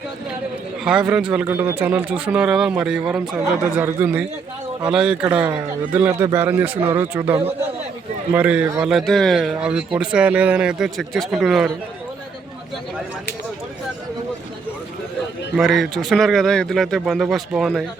Hi friends, welcome to the channel. చూస్తున్నారు కదా, మరి ఈ వారం సంత అయితే జరుగుతుంది. అలాగే ఇక్కడ ఎద్దులను అయితే బేరం చేస్తున్నారు. చూద్దాం మరి వాళ్ళైతే అవి పొడిసా లేదని అయితే చెక్ చేసుకుంటున్నారు. మరి చూస్తున్నారు కదా, ఎద్దులు అయితే బందోబస్తు బాగున్నాయి.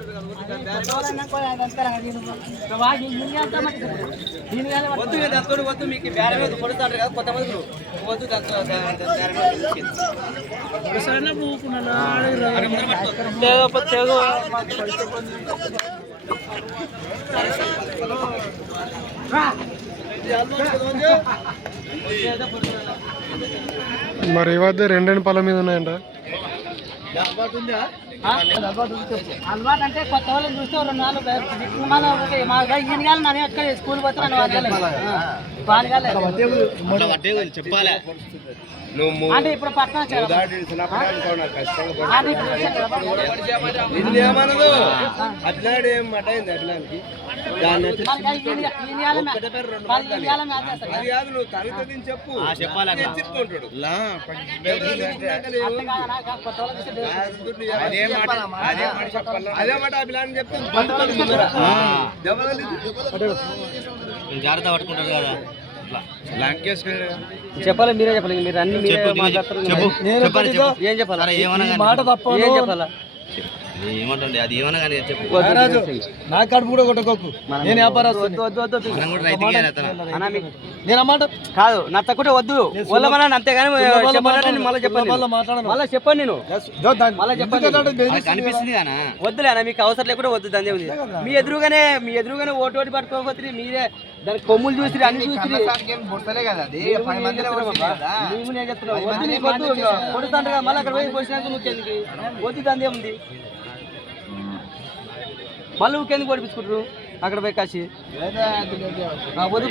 మరి ఇవద్ద రెండేళ్ళ పొలం మీద ఉన్నాయంట. అలవాటు అంటే కొత్త వాళ్ళని చూస్తే 2 నాలుగు స్కూల్ పోతే చెప్పాలి. అంటే ఇప్పుడు పట్టణం అదే మాట అభిలాని చెప్తే జాగ్రత్త పట్టుకుంటారు కదా. చెప్పాలి, మీరే చెప్పాలి. మీరు అన్ని ఏం చెప్పాలి? మాట తప్ప ఏం చెప్పాలా? ఏమంటుంది అది ఏమన్నా కానీ చెప్పు. నా కడుపు కూడా కొట్టుకోకు. నేను అన్నమాట కాదు, నా తక్కువ వద్దు వల్లమన్నా అంతేగాని చెప్పాలని మళ్ళీ చెప్పండి. మళ్ళీ చెప్పండి, నేను మళ్ళీ చెప్పండి. కనిపిస్తుంది కానీ వద్దులేనా, మీకు అవసరం లేకుండా వద్దు. దాని ఉంది మీ ఎదురుగానే ఓటు పట్టుకోకపోతే మీరే దానికి కొమ్ములు చూసి అన్ని చూసి నేను చెప్తున్నా వద్దు, నీకు వద్దు కొడుతాంట కదా. మళ్ళీ అక్కడ పోయి పోసినాక నువ్వు వద్దు, దాని ఏముంది? మళ్ళీ ఊకెందుకు ఓడిపించుకుంటారు అక్కడ పోయి కాసి వద్దు.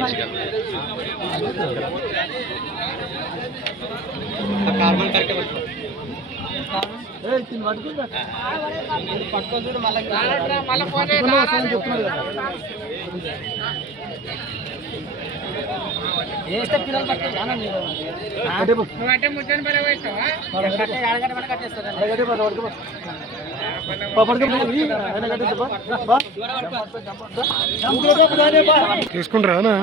పట్టుకోదు వేస్తే పిల్లలు తీసుకుంటారా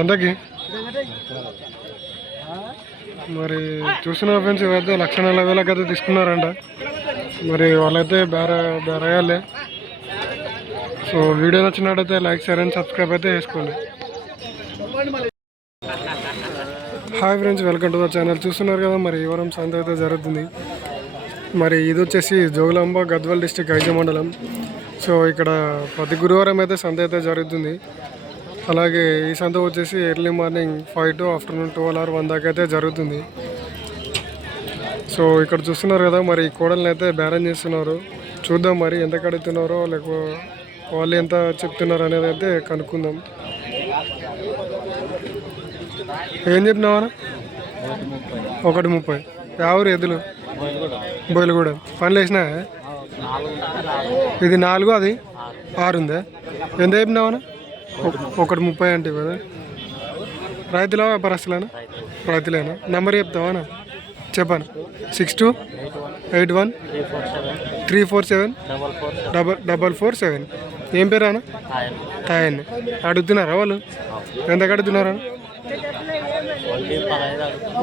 ఎంతకి? మరి చూస్తున్న ఫ్రెండ్స్, ఇవైతే 1,40,000 అయితే తీసుకున్నారంట. మరి వాళ్ళైతే బేరగాలే. సో వీడియో నచ్చినట్టయితే లైక్, షేర్ అండ్ సబ్స్క్రైబ్ అయితే చేసుకోండి. Hi friends, welcome to the channel. చూస్తున్నారు కదా, మరి ఈ వారం సంత అయితే జరుగుతుంది. మరి ఇది వచ్చేసి జోగులాంబ, గద్వాల్ డిస్టిక్, ఐజ మండలం. సో ఇక్కడ ప్రతి గురువారం అయితే సంత అయితే జరుగుతుంది. అలాగే ఈ సంత వచ్చేసి early morning 5 to afternoon 12 or 1 దాకా అయితే జరుగుతుంది. సో ఇక్కడ చూస్తున్నారు కదా, మరి ఈ కోడల్ని అయితే బేరం చేస్తున్నారు. చూద్దాం మరి ఎంత కడుగుతున్నారో, లేకపోతే వాళ్ళు ఎంత చెప్తున్నారు అనేది అయితే కనుక్కుందాం. ఏం చెప్పినావా? 1:30. ఎవరు ఎద్దులు? బొయిలగూడెం. పనులు వేసినా? ఇది 4, అది 6 ఉందా? ఎంత చెప్పినావా? 1:30 అంటే కదా. రైతులా వ్యాపారస్తులేనా? రైతులేనా? నెంబర్ చెప్తావా? చెప్పాను. 6281347447. ఏం పేరానా? తాయన్ని. అడుగుతున్నారా వాళ్ళు? ఎంత కడుగుతున్నారా?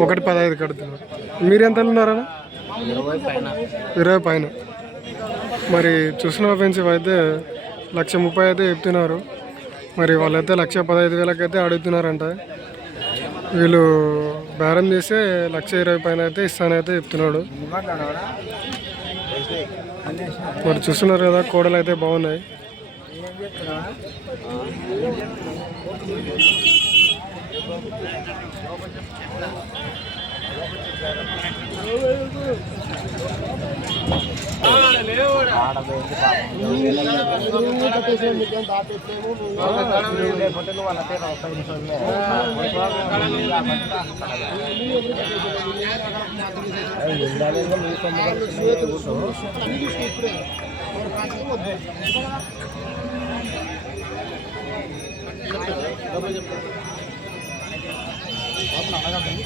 1:15 కడుతున్నారు. మీరు ఎంత ఉన్నారా? 20 పైన. మరి చూసిన ఆఫెన్సివ్ అయితే 1,30,000 అయితే చెప్తున్నారు. మరి వాళ్ళైతే 1,15,000 అయితే అడుగుతున్నారంట. వీళ్ళు బేరం చేస్తే 1,20,000 పైన అయితే ఇస్తానైతే చెప్తున్నాడు. మరి చూస్తున్నారు కదా, కోడలు అయితే బాగున్నాయి.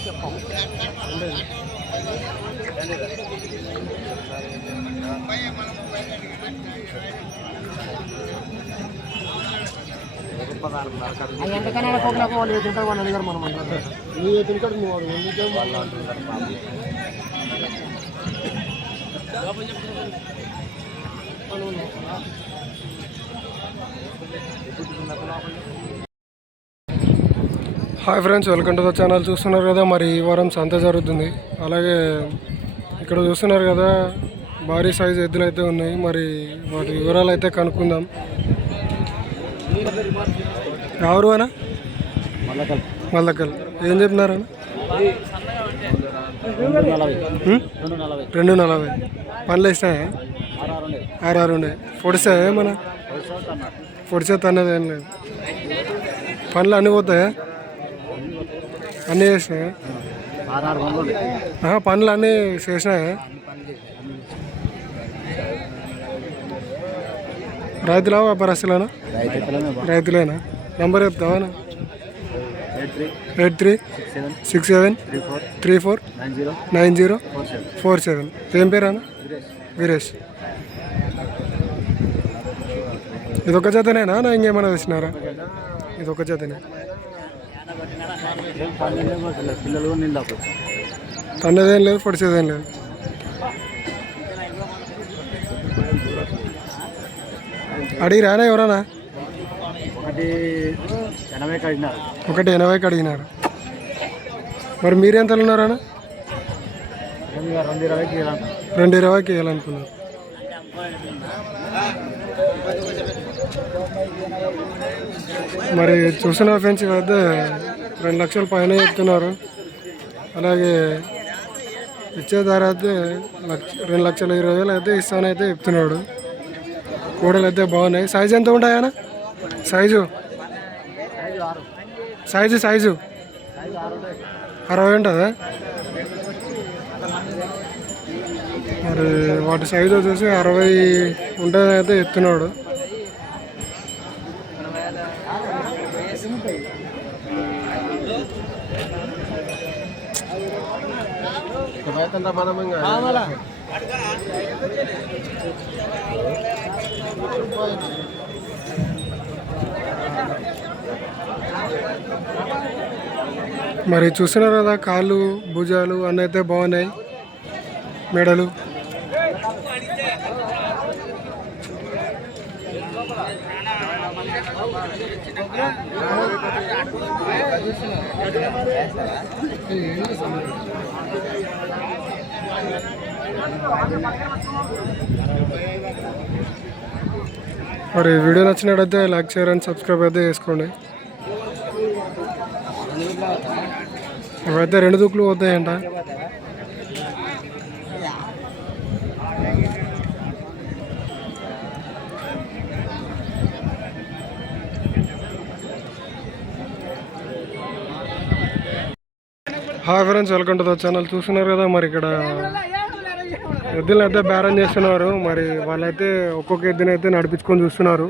చెప్పాం ఎంతకన్నా పోకలేక వాళ్ళు తింటారు వాళ్ళు అడిగారు మనం నీ తింటాడు hi friends, welcome to the channel. చూస్తున్నారు కదా, మరి ఈ వారం సంత జరుగుతుంది. అలాగే ఇక్కడ చూస్తున్నారు కదా, భారీ సైజు ఎద్దులు అయితే ఉన్నాయి. మరి వాటి వివరాలు అయితే కనుక్కుందాం. ఎవరు అనా? మల్లకల్. ఏం చెప్పినారు అన్న? 240. పనులు వేసినాయా? 6 ఉండే. పొడిసాయా ఏమన్నా? పొడిచేత అన్నది ఏం లేదు. పనులు అన్నీ పోతాయా? అన్నీ చేసినాయా? పనులు అన్నీ చేసినాయా? రైతులా వ్యాపారస్తులేనా? రైతులేనా? నెంబర్ చెప్తావా? 8367349047. ఏం పేరు అన్న? వీరేష్. ఇదొక జతనేనా నా ఇంకేమైనా తెచ్చినారా? ఇదొక జతనే. తన్నదేం లేదు, పొడిచేదేం లేదు. అడిగి రానా ఎవరన్నా? 180కి అడిగినారు. మరి మీరెంత ఉన్నారన్నా? 220కి ఇవ్వాలనుకున్నారు. మరి చూసిన ఫ్రెండ్స్ వద్ద 2 లక్షల పైన చెప్తున్నారు. అలాగే ఇచ్చే ధర అయితే 2,20,000 అయితే ఇస్తానైతే చెప్తున్నాడు. కూడలు అయితే బాగున్నాయి. సైజు ఎంత ఉంటాయన్నా? సైజు 60 ఉంటుందా? మరి వాటి సైజు వచ్చేసి 60 ఉంటుందని అయితే చెప్తున్నాడు. మరి చూస్తున్నారు కదా, కాళ్ళు భుజాలు అన్నీ అయితే బాగున్నాయి. మెడలు మరి వీడియో నచ్చినట్టయితే లైక్, షేర్ అండ్ సబ్స్క్రైబ్ అయితే చేసుకోండి. ఇవైతే 2 దూకులు పోతాయంట. Hi friends, welcome to the channel. చూస్తున్నారు కదా, మరి ఇక్కడ ఎద్దులను అయితే బేరం చేస్తున్నారు. మరి వాళ్ళైతే ఒక్కొక్క ఎద్దుని అయితే నడిపించుకొని చూస్తున్నారు.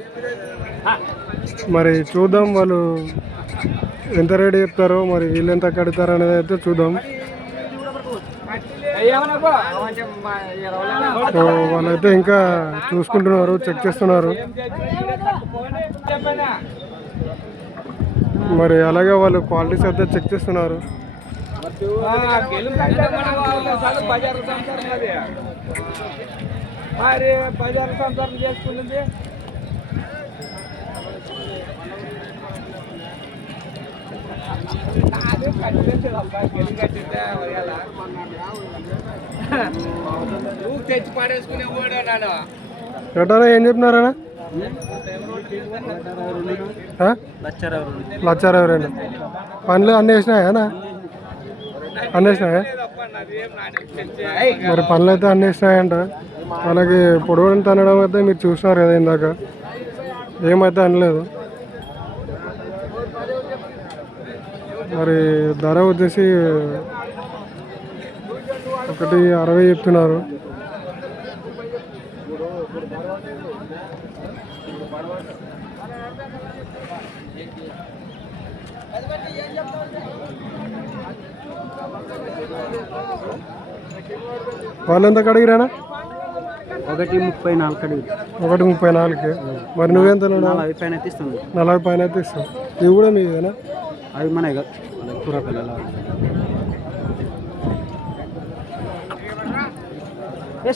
మరి చూద్దాం వాళ్ళు ఎంత రేటు చెప్తారో, మరి వీళ్ళు ఎంత కడతారో అనేది అయితే చూద్దాం. సో వాళ్ళైతే ఇంకా చూసుకుంటున్నారు, చెక్ చేస్తున్నారు. మరి అలాగే వాళ్ళు క్వాలిటీస్ అయితే చెక్ చేస్తున్నారు. బజారు సంసారం చేసుకుంటుంది. నువ్వు తెచ్చి పడేసుకునే ఓడాను. ఏం చెప్పినారా? 1,20,000. పనులు అన్నీ వేసినాయా? అన్నీ వేసినాయా? మరి పనులు అయితే అన్నీ వేసినాయంట. అలాగే పొడవని తనడం అయితే మీరు చూసినారు కదా ఇందాక, ఏమైతే అనలేదు. మరి ధర వచ్చేసి 160 చెప్తున్నారు. వాళ్ళు ఎంత అడిగిరానా? 1:34 అడిగి 1:34. మరి నువ్వెంత? 40 పైన అయితే ఇస్తుంది. 40 పైన అయితే ఇస్తావు. ఇవి కూడా మీవేనా? అవి మన కూర పిల్లలు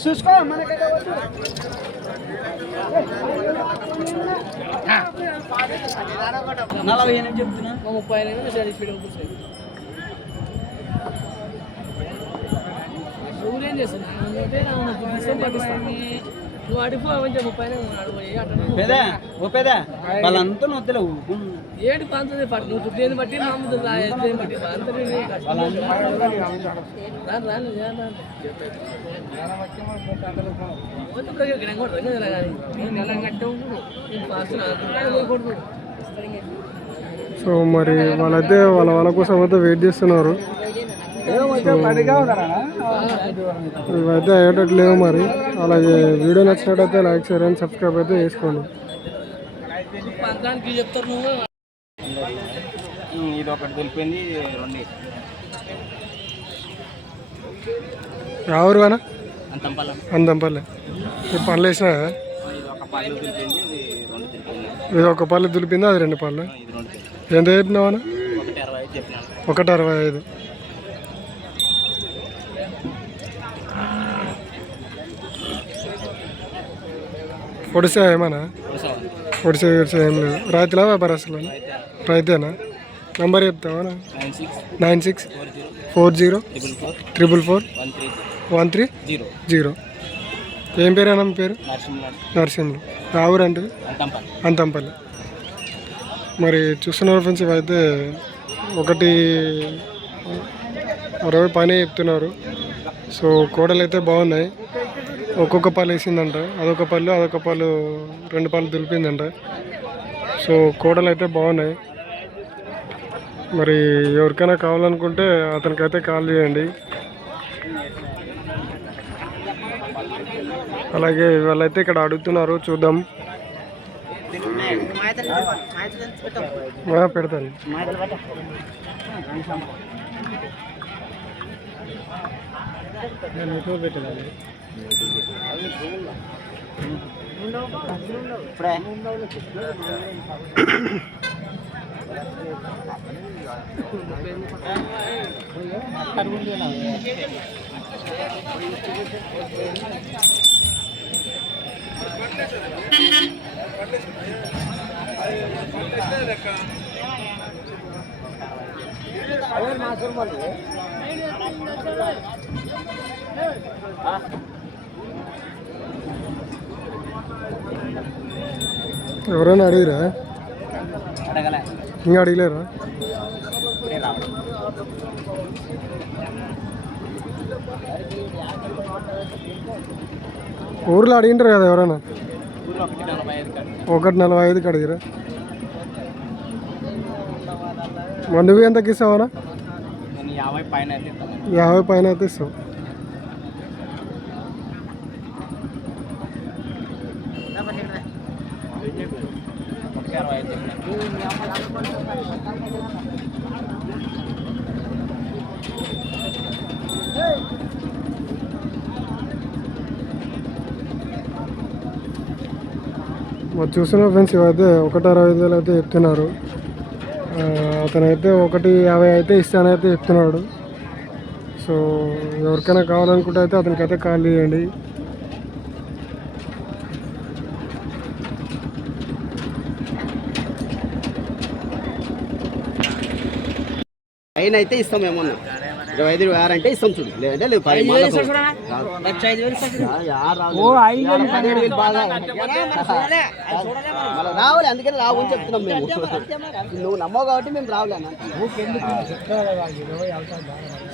చూసుకో మనకైతే 40 చెప్తున్నా 30 నువ్వేం చేస్తున్నావు? నువ్వు అడిపో మంచిగా 30 పేదా ఓ పేదా వాళ్ళంతా వద్దలేవు ఏడు పంతది పట్టు నువ్వు దుడ్డేది బట్టి మామూలు బట్టి సో మరి వాళ్ళైతే వాళ్ళ కోసం అయితే వెయిట్ చేస్తున్నారు. ఇవైతే అయ్యేటట్టు లేవు మరి. అలాగే వీడియో నచ్చినట్టయితే లైక్ షేర్ అండ్ సబ్స్క్రైబ్ అయితే చేసుకోండి. చెప్తారు నువ్వు ఇది ఒకటి తెలిపింది 2 ఎవరు అన్న? అంతంపల్లం అందంపల్లి. ఈ పళ్ళు వేసినా కదా? ఇది ఒక పళ్ళు తెలిపింది ఇది 2 తెలిపింది. ఇది ఒక పళ్ళు దులిపింది, అది 2 పళ్ళు. ఇది 2 తెలిపింది. ఎంత చెప్పినావు అన్న? 1:65 చెప్పినాను. 1:65. పొడిసా ఏమన్నా? పొడిసే ఏం లేదు. రైతులా వ్యాపారస్తులు? రైతేనా? నంబర్ చెప్తావా? 9640 444 130. ఏం పేరు అన్న మీ పేరు? నరసింహులు. ఆ ఊరు అంటే? అంతంపల్లి. మరి చూస్తున్నారు ఫ్రెండ్స్, ఇవైతే 1:60 పైన చెప్తున్నారు. సో కోడలు అయితే బాగున్నాయి. ఒక్కొక్క పళ్ళు వేసిందంట. అదొక పళ్ళు 2 పళ్ళు దులిపిందంట. సో కోడలు అయితే బాగున్నాయి. మరి ఎవరికైనా కావాలనుకుంటే అతనికైతే కాల్ చేయండి. అలాగే వాళ్ళైతే ఇక్కడ అడుగుతున్నారు, చూద్దాం. పెడతాను. ఎవరైనా అడిగిరా? ఇంకా అడిగలేరా? ఊర్లో అడిగింటారు కదా ఎవరైనా? 1:45 అడిగిరా? నువ్వు ఎంతకి ఇస్తావనా? 50 పైన అయితే ఇస్తావు. మరి చూస్తున్నా ఫ్రెండ్స్, ఇవైతే 1:65 అయితే చెప్తున్నారు. అతనైతే 1:50 అయితే ఇస్తానైతే చెప్తున్నాడు. సో ఎవరికైనా కావాలనుకుంటే అయితే అతనికైతే కాల్ చేయండి. పైన అయితే ఇస్తాం. ఏమన్నా 25 అంటే ఇస్తాం చూడు. లేదంటే లేదు. 10 రావాలి. అందుకని రావని చెప్తున్నాం మేము. నువ్వు నమ్మవు కాబట్టి మేము రావాలన్నా.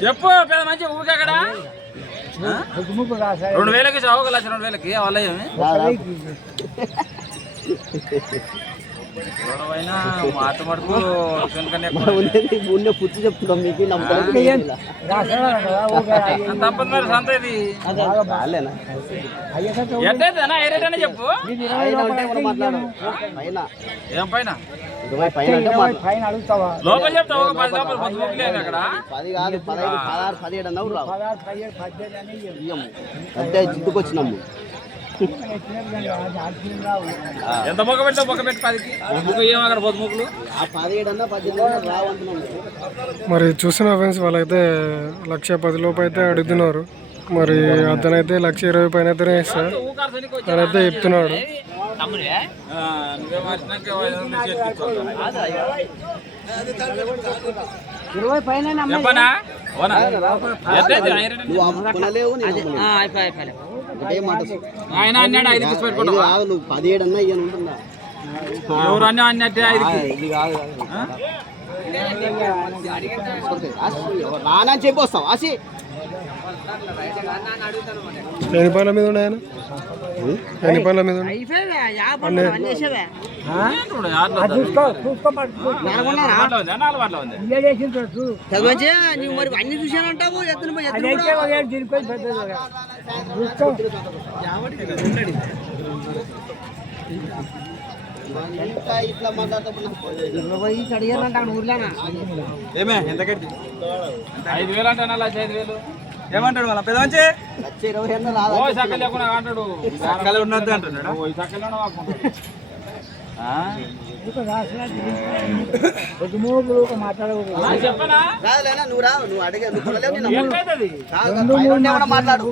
చెప్పు మంచి ఊరికే అక్కడ 2,000కి చావు 1,00,000 వాళ్ళ పుచ్చు చెప్తున్నాం మీకు. చెప్పు ఏం పైన 20 పైన అంటే పైన అడుగుతావా? లోపల చెప్తావు 10 లోపల 10 ముగ్గులేదు అక్కడ 10 కాదు 15 16 17 అన్నావు రావు 16, 17, 18 అని ఇయ్యము. ఇయ్యము అంటే జిద్దుకొచ్చినాము ఎంత మొక్క పెట్టావు మొక్క పెట్టి 10కి ముగ్గు ఏమో అక్కడ 10 ముగ్గులు ఆ 17 అన్నా 18 అన్నా రావు అంటున్నాము. మరి చూసిన ఫ్రెండ్స్ వాళ్ళైతే 1,10,000 లోపు అయితే అడుగుతున్నారు. మరి అతనైతే 1,20,000 పైన అయితేనే ఇస్తాడు తనైతే చెప్తున్నాడు. నువ్వే మార్చినాక 500 చేతికిచ్చావు 20 పైన చెప్పనా ఓనా ఎంతైతే నువ్వు అమ్ముకునలేవు నేను అమ్మలేను. ఒకటే మాట ఆయన అన్నాడు 5కి ఇది పెట్టుకుంటావు కాదు నువ్వు 17 అన్నా ఇయ్యను ఉంటుందా? ఎవరు అన్నా అన్నట్టే 5కి ఇది కాదు రానని చెప్పి వస్తావు ఆసి ఎన్ని పనుల మీద ఉన్నాయన ఎన్ని పనుల మీద ఉన్నాయి? నువ్వు మరి అన్ని చూసానంటావు ఇట్లా ఏమే ఎంత కట్టి 5,000 అంటాను అలా 5,000 ఏమంటాడు వాళ్ళ పెద్ద మంచి వచ్చే 20 అన్నా రాదా? ఓ సక్కలు లేకుండా అంటాడు సక్కలు ఉన్నది అంటున్నాడు ఓ సక్కలు చెప్పనా రాదులేనా నువ్వు రావు నువ్వు అడిగే నువ్వు కొనలేవు నేను అమ్మను. ఎంతైతుంది కాదు, కాదు, పైన ఉంటే ఏమన్నా మాట్లాడు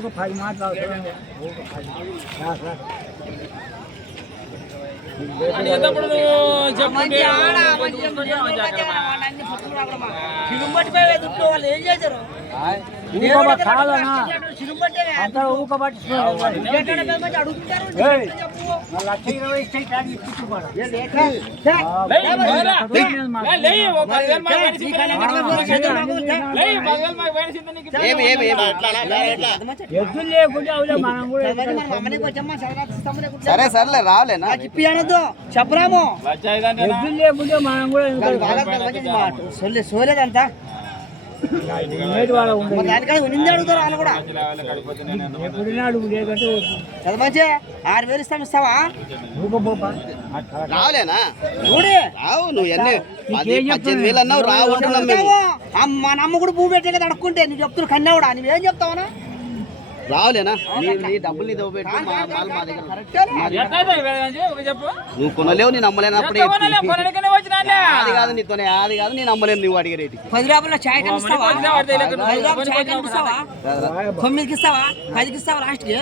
ఎంతప్పుడు చెప్పుకుంటే ఏం చేశారు అంతా ఊకబట్టి ఏమి ఏమి ఏమి ఎట్లా ఎద్దులు లేకుండా అవులే మనం కూడా సరే సర్లే రావులేనా చెప్పి అనొద్దు చెప్పరాము ఎద్దులు లేకుండా మనం కూడా సోలేదంతా నేటి వాళ్ళ ఉండదు దానికన్నా నింది అడుగుతారు వాళ్ళు కూడా ఎప్పుడున్నాడు లేదంటే కదా మంచి 6,000 ఇస్తాం ఇస్తావా రావులేనా చూడి రావు నువ్వు ఎన్ని 18,000 అన్నావు రావు అంటున్నాం మేము మా నమ్మ కూడా భూ పెట్టే కదా అడుక్కుంటే నువ్వు చెప్తున్నావు కన్నా కూడా నువ్వేం చెప్తావనా రావులేనా నీ డబ్బులు నీ దవ్వ పెట్టు మా పాలు మా దగ్గర చెప్పు నువ్వు కొనలేవు నేను అమ్మలేనప్పుడు అది కాదు నీతోనే అది కాదు నేను అమ్మలేను నువ్వు అడిగే రేటుకి 10 రూపాయల చాయ్ కనిపిస్తావా 10 రూపాయల చాయ్ కనిపిస్తావా 9కి ఇస్తావా 10కి ఇస్తావా లాస్ట్కి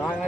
బాగా